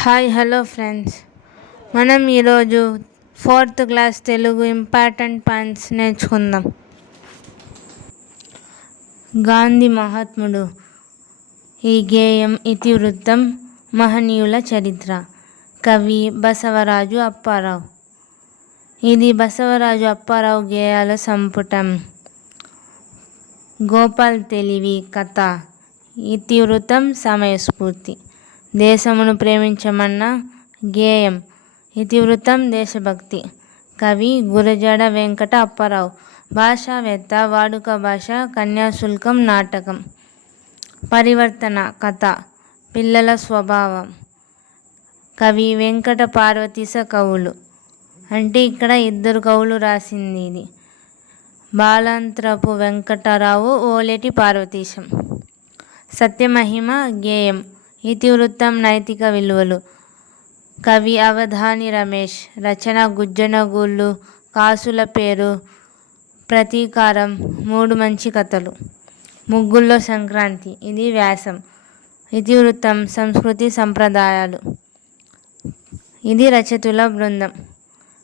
Hello friends. మనం ఈరోజు 4th class Telugu important points నేర్చుకుందాం. గాంధీ మహాత్ముడు. ఈ గేయం ఇతివృత్తం మహనీయుల చరిత్ర. కవి బసవరాజు అప్పారావు. ఇది బసవరాజు అప్పారావు గేయాల సంపుటం. గోపాల్ తెలివి కథ. ఇతివృత్తం సమయస్ఫూర్తి. దేశమును ప్రేమించమన్న గేయం. ఇతివృత్తం దేశభక్తి. కవి గురజాడ వెంకట అప్పారావు. భాషావేత్త. వాడుక భాష కన్యాశుల్కం నాటకం. పరివర్తన కథ. పిల్లల స్వభావం. కవి వెంకట పార్వతీశ కవులు. అంటే ఇక్కడ 2 కవులు రాసింది ఇది. బాలాంత్రపు వెంకటరావు, ఓలేటి పార్వతీశం. సత్యమహిమ గేయం. ఇతివృత్తం నైతిక విలువలు. కవి అవధాని రమేష్. రచన గుజ్జనగూళ్ళు, కాసుల పేరు, ప్రతీకారం, 3 మంచి కథలు. ముగ్గుల్లో సంక్రాంతి. ఇది వ్యాసం. ఇతివృత్తం సంస్కృతి సంప్రదాయాలు. ఇది రచయితల బృందం.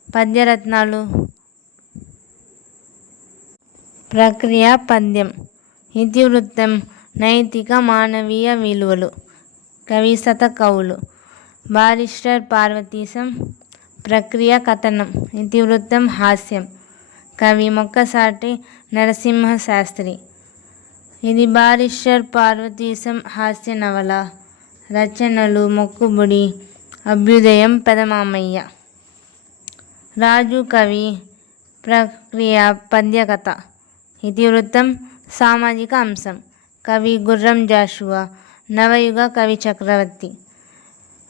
పద్యరత్నాలు. ప్రక్రియ పద్యం. ఇతివృత్తం నైతిక మానవీయ విలువలు. కవి శతకవులు. బారిస్టర్ పార్వతీశం. ప్రక్రియ కథనం. ఇతివృత్తం హాస్యం. కవి మొక్కసాటి నరసింహ శాస్త్రి. ఇది బారిస్టర్ పార్వతీశం హాస్య నవల. రచనలు మొక్కుబడి, అభ్యుదయం, పెదమామయ్య. రాజు కవి. ప్రక్రియ పద్యకథ. ఇతివృత్తం సామాజిక అంశం. కవి గుర్రం జాషువా. నవయుగ కవి చక్రవర్తి.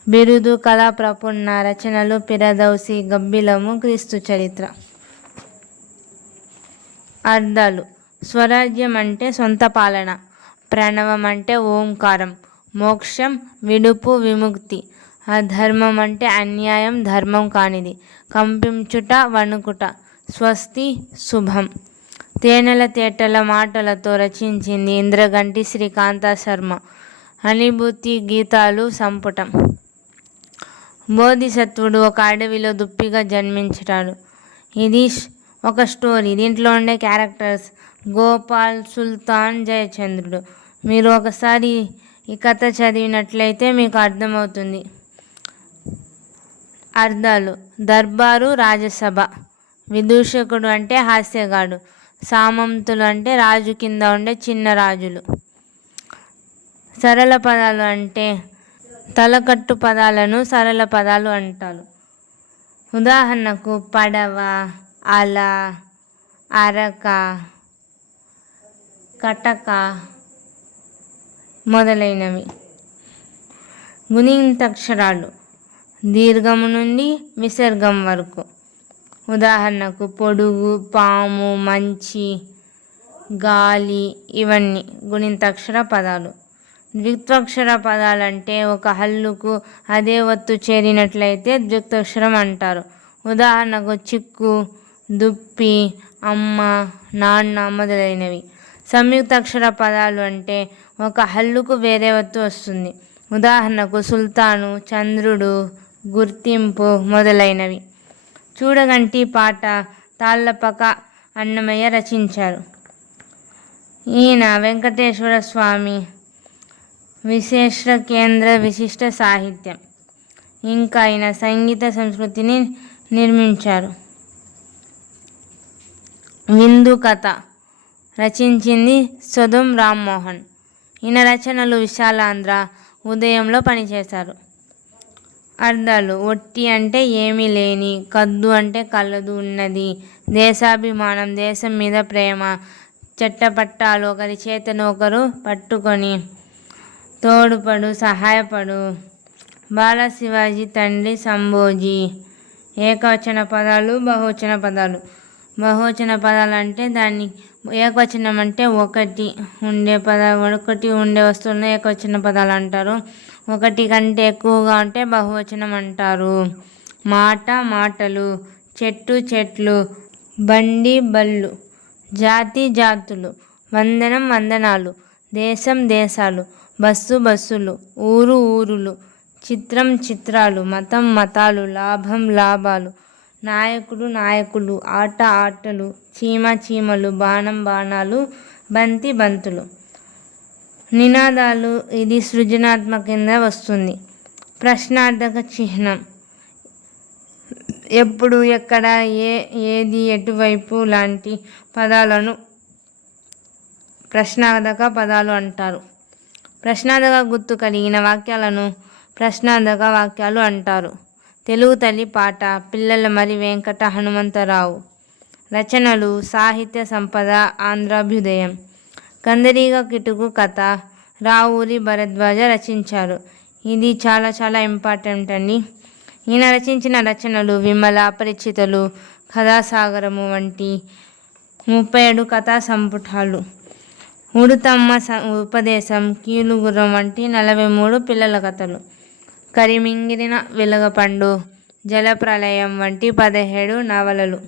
బిరుదు కళా ప్రపూర్ణ. రచనలు పిరదౌసి, గబ్బిలము, క్రీస్తు చరిత్ర. అర్థాలు. స్వరాజ్యం అంటే సొంత పాలన. ప్రణవం అంటే ఓంకారం. మోక్షం విడుపు, విముక్తి. అధర్మం అంటే అన్యాయం, ధర్మం కానిది. కంపించుట, వణుకుట. స్వస్తి శుభం. తేనెల తేటల మాటలతో రచించింది ఇంద్రగంటి శ్రీకాంత శర్మ. అనుభూతి గీతాలు సంపుటం. బోధిసత్వుడు ఒక అడవిలో దుప్పిగా జన్మించాడు. ఇది ఒక స్టోరీ. దీంట్లో ఉండే క్యారెక్టర్స్ గోపాల్, సుల్తాన్, జయచంద్రుడు. మీరు ఒకసారి ఈ కథ చదివినట్లయితే మీకు అర్థమవుతుంది. అర్థాలు. దర్బారు రాజసభ. విదూషకుడు అంటే హాస్యగాడు. సామంతులు అంటే రాజు కింద ఉండే చిన్న రాజులు. సరళ పదాలు అంటే తలకట్టు పదాలను సరళ పదాలు అంటారు. ఉదాహరణకు పడవ, అల, అరక, కటక మొదలైనవి. గుణింతాక్షరాలు. దీర్ఘము నుండి విసర్గం వరకు. ఉదాహరణకు పొడుగు, పాము, మంచి, గాలి ఇవన్నీ గుణింతాక్షర పదాలు. ద్విత్వక్షర పదాలంటే ఒక హల్లుకు అదే ఒత్తు చేరినట్లయితే ద్విత్వక్షరం అంటారు. ఉదాహరణకు చిక్కు, దుప్పి, అమ్మ, నాన్న మొదలైనవి. సంయుక్తాక్షర పదాలు అంటే ఒక హల్లుకు వేరే ఒత్తు వస్తుంది. ఉదాహరణకు సుల్తాను, చంద్రుడు, గుర్తింపు మొదలైనవి. చూడగంటి పాట తాళ్ళపక అన్నమయ్య రచించారు. ఈయన వెంకటేశ్వర స్వామి విశేష కేంద్ర విశిష్ట సాహిత్యం. ఇంకా ఆయన సంగీత సంస్కృతిని నిర్మించారు. విందు కథ రచించింది సొదుం రామ్మోహన్. ఈయన రచనలు విశాలాంధ్ర, ఉదయంలో పనిచేశారు. అర్థాలు. ఒట్టి అంటే ఏమీ లేని. కద్దు అంటే కలదు, ఉన్నది. దేశాభిమానం, దేశం మీద ప్రేమ. చెట్టపట్టాలు, ఒకరి చేతను ఒకరు పట్టుకొని. తోడ్పడు, సహాయపడు. బాలశివాజీ తండ్రి సంభోజీ. ఏకవచన పదాలు, బహువచన పదాలు. బహువచన పదాలు అంటే దాన్ని ఏకవచనం అంటే ఒకటి ఉండే వస్తువులను ఏకవచన పదాలు అంటారు. ఒకటి కంటే ఎక్కువగా ఉంటే బహువచనం అంటారు. మాట, మాటలు. చెట్టు, చెట్లు. బండి, బళ్ళు. జాతి, జాతులు. వందనం, వందనాలు. దేశం, దేశాలు. బస్సు, బస్సులు. ఊరు, ఊరులు. చిత్రం చిత్రాలు, మతం మతాలు, లాభం లాభాలు, నాయకుడు నాయకులు, ఆట ఆటలు, చీమ చీమలు, బాణం బాణాలు, బంతి బంతులు. నినాదాలు ఇది సృజనాత్మక కింద వస్తుంది. ప్రశ్నార్థక చిహ్నం ఎప్పుడు, ఎక్కడ, ఏది, ఎటువైపు లాంటి పదాలను ప్రశ్నార్థక పదాలు అంటారు. ప్రశ్నార్థక గుర్తు కలిగిన వాక్యాలను ప్రశ్నార్థక వాక్యాలు అంటారు. తెలుగు తల్లి పాట పిల్లల మరి వెంకట హనుమంతరావు. రచనలు సాహిత్య సంపద ఆంధ్రాభ్యుదయం. కందిరీగ కిటుకు కథ రావూరి భరద్వాజ రచించారు. ఇది చాలా చాలా ఇంపార్టెంట్ అండి. ఈయన రచించిన రచనలు విమల, అపరిచితులు, కథాసాగరము వంటి 37 కథా సంపుటాలు, ఉడుతమ్మ ఉపదేశం, కీలుగుర్రం వంటి 43 పిల్లల కథలు, కరిమింగిన వెలగపండు, జలప్రళయం వంటి 17 నవలలు.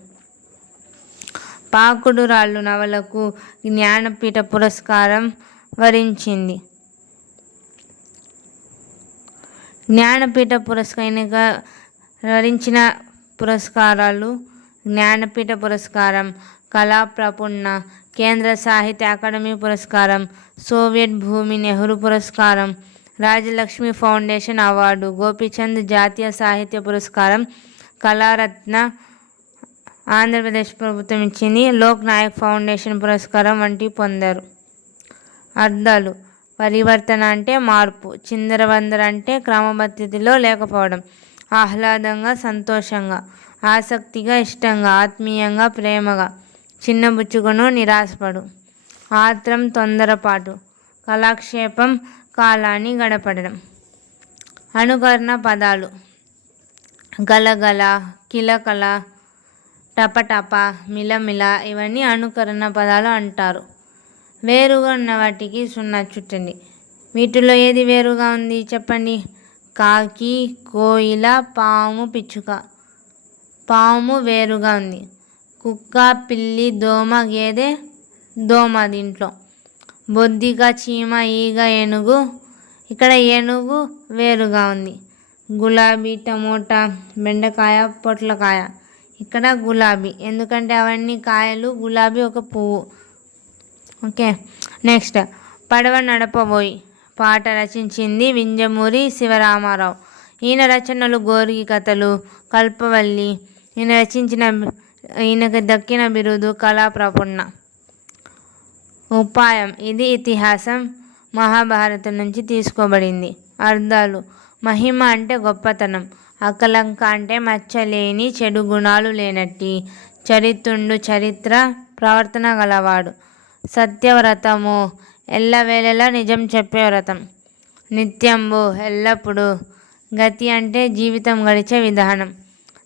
పాకుడు రాళ్ళు నవలకు జ్ఞానపీఠ పురస్కారం వరించింది. జ్ఞానపీఠ వరించిన పురస్కారాలు: జ్ఞానపీఠ పురస్కారం, కళా ప్రపున్న, కేంద్ర సాహిత్య అకాడమీ పురస్కారం, సోవియట్ భూమి నెహ్రూ పురస్కారం, రాజలక్ష్మి ఫౌండేషన్ అవార్డు, గోపీచంద్ జాతీయ సాహిత్య పురస్కారం, కళారత్న ఆంధ్రప్రదేశ్ ప్రభుత్వం ఇచ్చింది, లోక్ నాయక్ ఫౌండేషన్ పురస్కారం వంటివి పొందారు. అర్థాలు: పరివర్తన అంటే మార్పు, చిందరవందర అంటే క్రమపద్ధతిలో లేకపోవడం, ఆహ్లాదంగా సంతోషంగా, ఆసక్తిగా ఇష్టంగా, ఆత్మీయంగా ప్రేమగా, చిన్నబుచ్చుకును నిరాశపడు, ఆత్రం తొందరపాటు, కాలక్షేపం కాలాన్ని గడపడం. అనుకరణ పదాలు: గలగల, కిలకల, టపటప, మిలమిల ఇవన్నీ అనుకరణ పదాలు అంటారు. వేరుగా ఉన్న వాటికి 0 చుట్టండి. వీటిలో ఏది వేరుగా ఉంది చెప్పండి. కాకి, కోయిల, పాము, పిచ్చుక. పాము వేరుగా ఉంది. కుక్క, పిల్లి, దోమ, గేదె, దోమ దీంట్లో. బొద్దిక, చీమ, ఈగ, ఏనుగు. ఇక్కడ ఏనుగు వేరుగా ఉంది. గులాబీ, టమోటా, బెండకాయ, పొట్లకాయ. ఇక్కడ గులాబీ, ఎందుకంటే అవన్నీ కాయలు, గులాబీ ఒక పువ్వు. ఓకే, నెక్స్ట్ పడవ నడపబోయి పాట రచించింది వింజమూరి శివరామారావు. ఈయన రచనలు గోరికి కథలు, కల్పవల్లి. ఈయనకు దక్కిన బిరుదు కళా ప్రపున్న. ఉపాయం ఇది ఇతిహాసం మహాభారతం నుంచి తీసుకోబడింది. అర్థాలు: మహిమ అంటే గొప్పతనం, అకలంక అంటే మచ్చలేని చెడు గుణాలు లేనట్టి, చరిత్రుండు చరిత్ర ప్రవర్తన గలవాడు, సత్యవ్రతము ఎల్లవేళలా నిజం చెప్పే వ్రతం, నిత్యంబు ఎల్లప్పుడూ, గతి అంటే జీవితం గడిచే విధానం,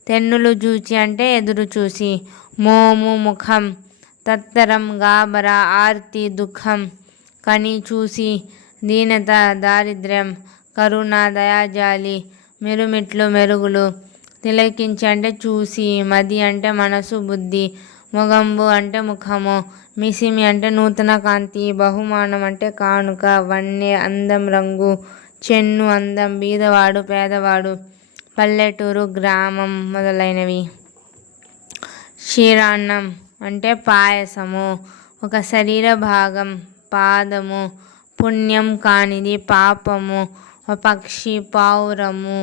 తెన్నులు జూచి అంటే ఎదురు చూసి, మోము ముఖం, తత్తరం గాబర ఆర్తి దుఃఖం, కని చూసి, దీనత దారిద్ర్యం, కరుణ దయాజాలి, మిరుమిట్లు మెరుగులు, తిలకించి అంటే చూసి, మది అంటే మనసు బుద్ధి, మొగంబు అంటే ముఖము, మిసిమి అంటే నూతన కాంతి, బహుమానం అంటే కానుక, వన్నె అందం రంగు, చెన్ను అందం, బీదవాడు పేదవాడు, పల్లెటూరు గ్రామం మొదలైనవి. క్షీరాన్నం అంటే పాయసము, ఒక శరీర భాగం, పాదము, పుణ్యం కానిది పాపము, పక్షి పావురము,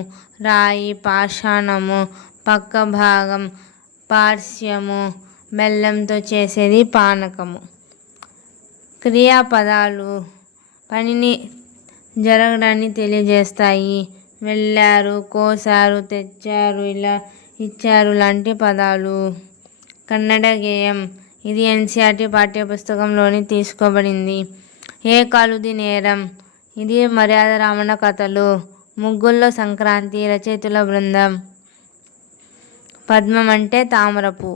రాయి పాషాణము, పక్క భాగం, పార్శ్యము, బెల్లంతో చేసేది పానకము. క్రియాపదాలు పనిని జరగడాన్ని తెలియజేస్తాయి. వెళ్ళారు, కోసారు, తెచ్చారు, ఇలా ఇచ్చారు లాంటి పదాలు. కన్నడ గేయం ఇది ఎన్సీఆర్టీ పాఠ్యపుస్తకంలోని తీసుకోబడింది. ఏ కలుది నేరం ఇది మర్యాద రామణ కథలు. ముగ్గుల్లో సంక్రాంతి రచయితల బృందం. పద్మం అంటే తామరపు.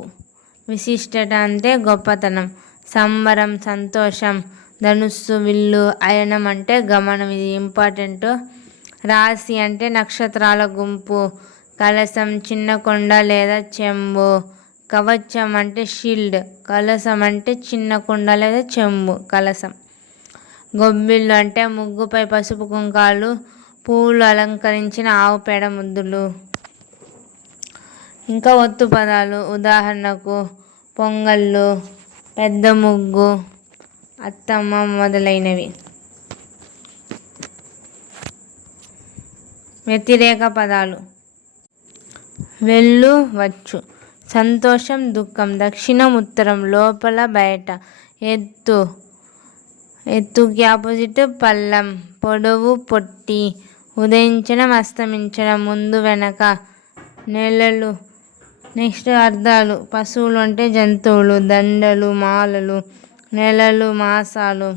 విశిష్టత అంటే గొప్పతనం, సంబరం, సంతోషం. ధనుస్సు, విల్లు, అయనం అంటే గమనం, ఇది ఇంపార్టెంట్. రాశి అంటే నక్షత్రాల గుంపు. కలశం చిన్న కొండ లేదా చెంబు. కవచం అంటే షీల్డ్. కలశం అంటే చిన్న కొండ లేదా చెంబు కలశం. గొబ్బిళ్ళు అంటే ముగ్గుపై పసుపు కుంకాలు పువ్వులు అలంకరించిన ఆవు పేడ ముద్దులు. ఇంకా ఒత్తు పదాలు ఉదాహరణకు పొంగళ్ళు, పెద్ద ముగ్గు, అత్తమ్మ మొదలైనవి. వ్యతిరేక పదాలు వెళ్ళు, వచ్చు. సంతోషం, దుఃఖం, దక్షిణం, ఉత్తరం, లోపల, బయట. ఎత్తు, ఎత్తుకి ఆపోజిట్ పల్లం. పొడవు, పొట్టి. ఉదయించడం, అస్తమించడం, ముందు, వెనక. నెలలు. నెక్స్ట్ అర్థాలు. పశువులు అంటే జంతువులు. దండలు, మాలలు. నెలలు, మాసాలు.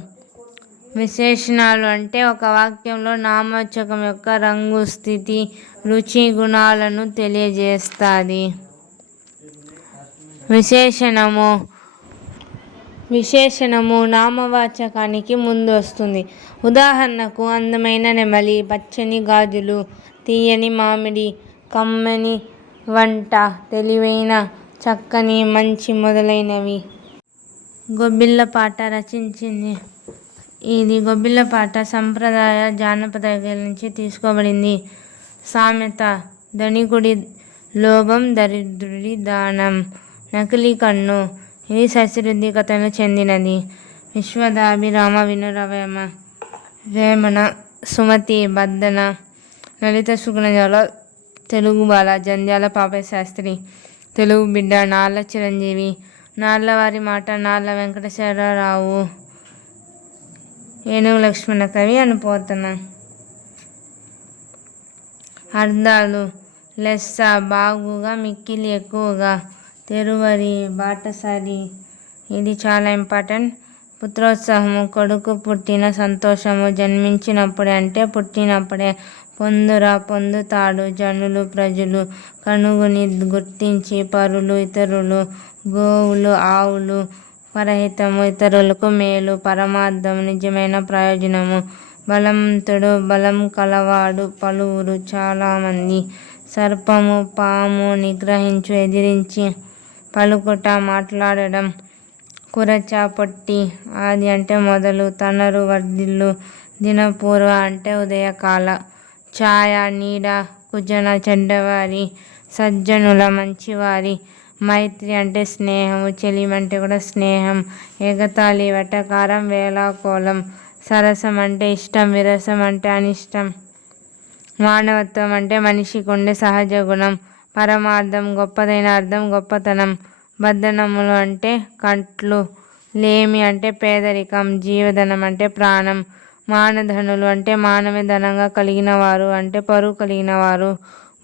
విశేషణాలు అంటే ఒక వాక్యంలో నామవాచకం యొక్క రంగు, స్థితి, రుచి, గుణాలను తెలియజేస్తాది. విశేషణము నామవాచకానికి ముందు వస్తుంది. ఉదాహరణకు అందమైన నెమలి, పచ్చని గాజులు, తీయని మామిడి, కమ్మని వంట, తెలివైన, చక్కని, మంచి మొదలైనవి. గొబ్బిళ్ళపాట రచించింది. ఇది గొబ్బిళ్ళపాట సంప్రదాయ జానపద గేయాల నుంచి తీసుకోబడింది. సామెత ధనికుడి లోభం, దరిద్రుడి దానం. నకిలీ కన్ను. ఇది సస్యవృద్ధి కథను చెందినది. విశ్వదాభిరామ వినురవేమ. వేమన, సుమతి, బద్దన, లలిత సుగుణజాల, తెలుగు బాల, జంధ్యాల పాపయ్య శాస్త్రి, తెలుగు బిడ్డ, నార్ల చిరంజీవి, నార్లవారి మాట, నార్ల వెంకటేశ్వరరావు, ఏనుగు లక్ష్మణ కవి, అనుపోతన. అర్థాలు లెస్స, బాగుగా, మిక్కిలి, ఎక్కువగా, తెరువరి, బాటసారి. ఇది చాలా ఇంపార్టెంట్. పుత్రోత్సాహము, కొడుకు పుట్టిన సంతోషము, జన్మించినప్పుడే అంటే పుట్టినప్పుడే. పొందుర, పొందుతాడు, జనులు, ప్రజలు, కనుగొని, గుర్తించి, పరులు, ఇతరులు, గోవులు, ఆవులు, పరహితము, ఇతరులకు మేలు, పరమార్థము, నిజమైన ప్రయోజనము, బలవంతుడు, బలం కలవాడు, పలువురు, చాలామంది, సర్పము, పాము, నిగ్రహించు, ఎదిరించి, పలుకుట, మాట్లాడడం, కురచ, పొట్టి, ఆది అంటే మొదలు, తనరు, వర్ధిల్లు, దినపూర్వ అంటే ఉదయకాల, ఛాయ, నీడ, కుజన, చెడ్డవారి, సజ్జనుల, మంచివారి, మైత్రి అంటే స్నేహము, చెలిమి అంటే కూడా స్నేహం, ఎగతాళి, వెటకారం, వేళాకోళం, సరసం అంటే ఇష్టం, విరసం అంటే అనిష్టం, మానవత్వం అంటే మనిషికి ఉండే సహజ గుణం, పరమార్థం, గొప్పదైన అర్థం, గొప్పతనం, బద్ధనములు అంటే కట్లు, లేమి అంటే పేదరికం, జీవధనం అంటే ప్రాణం, మానధనులు అంటే మానవే ధనంగా కలిగిన వారు అంటే పరువు కలిగిన వారు,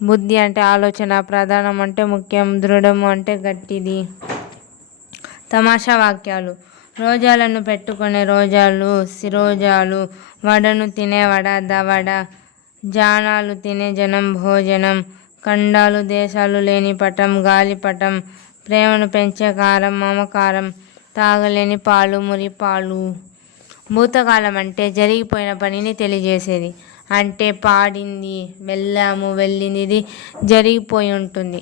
బుద్ధి అంటే ఆలోచన, ప్రధానం అంటే ముఖ్యం, దృఢము అంటే గట్టిది. తమాషా వాక్యాలు. రోజాలను పెట్టుకునే రోజాలు, శిరోజాలు, వడను తినే వడ, దవడ, జానాలు తినే జనం, భోజనం, ఖండాలు, దేశాలు లేని పటం, గాలిపటం, ప్రేమను పెంచే కారం, మమకారం, తాగలేని పాలు, మురిపాలు. భూతకాలం అంటే జరిగిపోయిన పనిని తెలియజేసేది. అంటే పాడింది, వెళ్ళాము, వెళ్ళింది, ఇది జరిగిపోయి ఉంటుంది.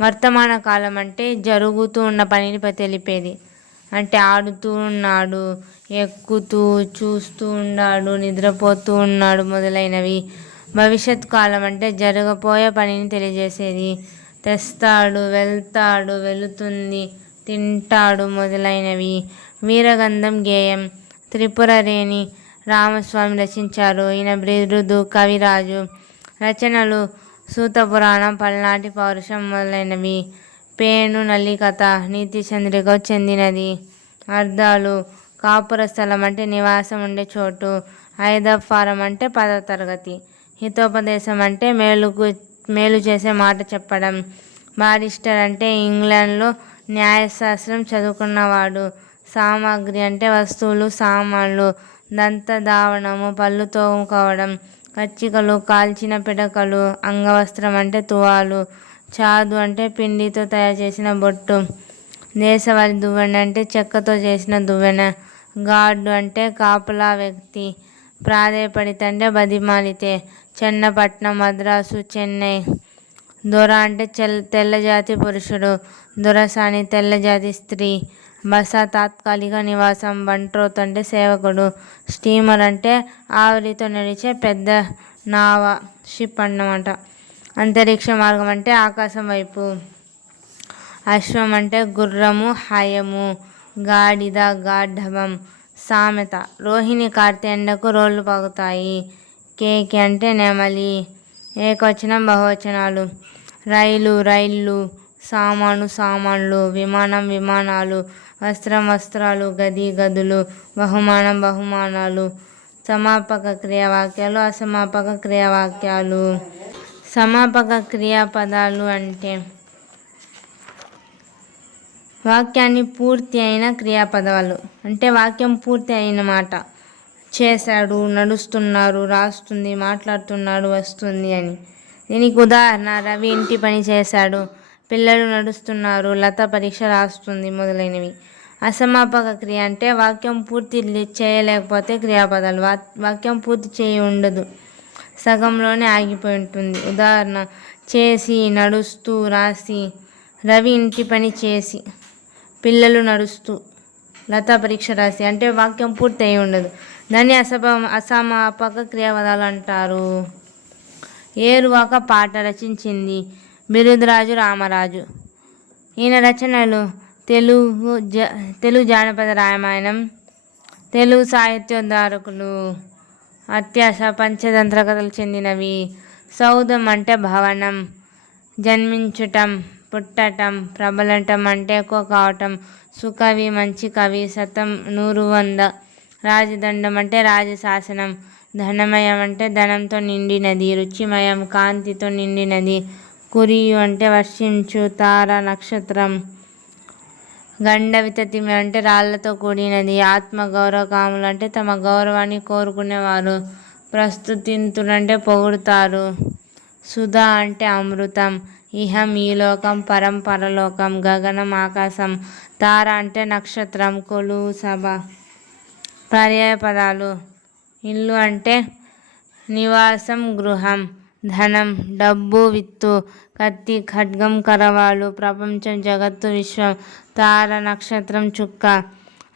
వర్తమాన కాలం అంటే జరుగుతూ ఉన్న పనిని తెలిపేది. అంటే ఆడుతూ ఉన్నాడు, ఎక్కుతూ, చూస్తూ ఉన్నాడు, నిద్రపోతూ ఉన్నాడు మొదలైనవి. భవిష్యత్ కాలం అంటే జరగబోయే పనిని తెలియజేసేది. తెస్తాడు, వెళ్తాడు, వెళుతుంది, తింటాడు మొదలైనవి. వీరగంధం గేయం త్రిపురరేణి రామస్వామి రచించారు. ఈయన బిరుదు కవిరాజు. రచనలు సూతపురాణం, పల్నాటి పౌరుషం మొదలైనవి. పేను నల్లికథ నీతి చంద్రికకు చెందినది. అర్థాలు కాపుర స్థలం అంటే నివాసం ఉండే చోటు. ఐదఫారం అంటే 10వ తరగతి. హితోపదేశం అంటే మేలు చేసే మాట చెప్పడం. బారిస్టర్ అంటే ఇంగ్లాండ్లో న్యాయశాస్త్రం చదువుకున్నవాడు. సామాగ్రి అంటే వస్తువులు, సామాన్లు. దంతధావనము పళ్ళు తోముకోవడం. కచ్చికలు, కాల్చిన పిడకలు. అంగవస్త్రం అంటే తువాలు. చాదు అంటే పిండితో తయారు చేసిన బొట్టు. దేశవాళీ దువ్వెన అంటే చెక్కతో చేసిన దువ్వెన. గార్డు అంటే కాపలా వ్యక్తి. ప్రాధేయపడితే అంటే బతిమాలితే. చెన్నపట్నం, మద్రాసు, చెన్నై. దొర అంటే తెల్లజాతి పురుషుడు. దొరసాని తెల్లజాతి స్త్రీ. బస తాత్కాలిక నివాసం. బంట్రోత్ అంటే సేవకుడు. స్టీమర్ అంటే ఆవిరితో నడిచే పెద్ద నావ షిప్ అన్నమాట. అంతరిక్ష మార్గం అంటే ఆకాశం వైపు. అశ్వం అంటే గుర్రము, హయము. గాడిద గాఢవం. సామెత రోహిణి కార్తె ఎండకు రోళ్లు పగుతాయి. కేకి అంటే నెమలి. ఏకవచనం బహువచనాలు. రైలు రైళ్ళు. సామాను సామాన్లు. విమానం విమానాలు. వస్త్రం వస్త్రాలు. గది గదులు. బహుమానం బహుమానాలు. సమాపక క్రియావాక్యాలు, అసమాపక క్రియావాక్యాలు. సమాపక క్రియాపదాలు అంటే వాక్యాన్ని పూర్తి అయిన క్రియాపదాలు. అంటే వాక్యం పూర్తి అయిన మాట. చేశాడు, నడుస్తున్నారు, రాస్తుంది, మాట్లాడుతున్నాడు, వస్తుంది అని. దీనికి ఉదాహరణ రవి ఇంటి పని చేశాడు, పిల్లలు నడుస్తున్నారు, లత పరీక్ష రాస్తుంది మొదలైనవి. అసమాపక క్రియ అంటే వాక్యం పూర్తి చేయలేకపోతే క్రియాపదాలు. వాక్యం పూర్తి చేయి ఉండదు, సగంలోనే ఆగిపోయి ఉంటుంది. ఉదాహరణ చేసి, నడుస్తూ, రాసి. రవి ఇంటి పని చేసి, పిల్లలు నడుస్తూ, లత పరీక్ష రాసి. అంటే వాక్యం పూర్తి అయి ఉండదు, దాన్ని అసమాపక క్రియాపదాలు అంటారు. ఏరువాక పాట రచించింది బిరుదురాజు రామరాజు. ఈయన రచనలు తెలుగు జానపద రామాయణం, తెలుగు సాహిత్యోద్ధారకులు, అత్యాశ, పంచతంత్ర కథలు చెందినవి. సౌధం అంటే భవనం. జన్మించటం, పుట్టటం. ప్రబలటం అంటే ఎక్కువ కావటం. సుకవి మంచి కవి. శతం 100 100. రాజదండం అంటే రాజశాసనం. ధనమయం అంటే ధనంతో నిండినది. రుచిమయం కాంతితో నిండినది. కురియు అంటే వర్షించు, తార, నక్షత్రం. గండవితతిమి అంటే రాళ్లతో కూడినది. ఆత్మగౌరవ కాములు అంటే తమ గౌరవాన్ని కోరుకునేవారు. ప్రస్తుతింతులు అంటే పొగుడుతారు. సుధా అంటే అమృతం. ఇహం ఈ లోకం, పరం పరలోకం. గగనం ఆకాశం. తార అంటే నక్షత్రం. కొలువు సభ. పర్యాయ పదాలు. ఇల్లు అంటే నివాసం, గృహం. ధనం డబ్బు, విత్తు. కత్తి ఖడ్గం, కరవాలు. ప్రపంచం జగత్తు, విశ్వం. తార నక్షత్రం, చుక్క.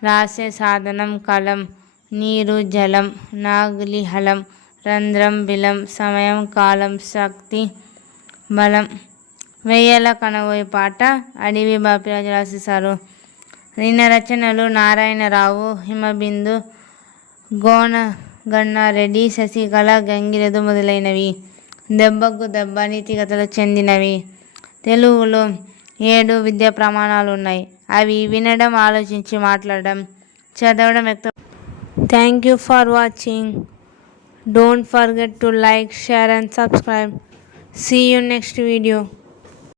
రాసే సాధనం కలం. నీరు జలం. నాగలి హలం. రంధ్రం బిలం. సమయం కాలం. శక్తి బలం. వెయ్యేల కనబోయే పాట అడివి బాపిరాజు రాసేశారు. ఈయన రచనలు నారాయణరావు, హిమబిందు, గోనగన్నారెడ్డి, శశికళ, గంగిరెద్దు మొదలైనవి. దెబ్బకు దెబ్బ నీతికథలు చెందినవి. తెలుగులో 7 విద్యా ప్రమాణాలు ఉన్నాయి. అవి వినడం, ఆలోచించి మాట్లాడడం, చదవడం, వ్యక్తం. Thank you for watching. Don't forget to like, share and subscribe. See you next video.